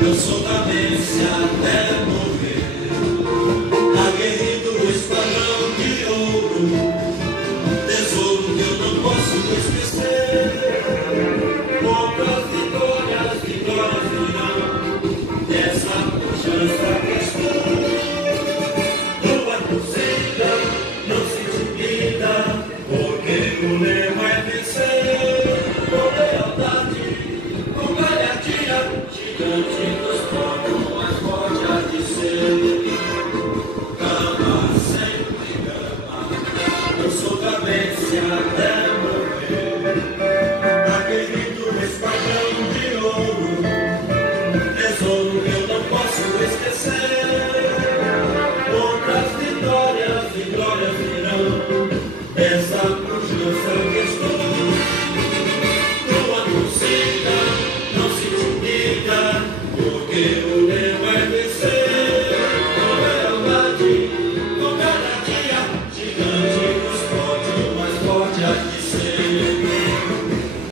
Eu sou cabeça até morrer, aguerrido esquadrão de ouro, tesouro que eu não posso esquecer. Outras vitórias, vitórias virão, dessa pujança que estou. Tua torcida não se intimida, porque o lema é vencer. Com lealdade, com galhardia, gigante dos povos, mais forte há de ser. Gama, sempre gama, eu sou cabeça até morrer. Aguerrido esquadrão de ouro, tesouro que eu não posso esquecer.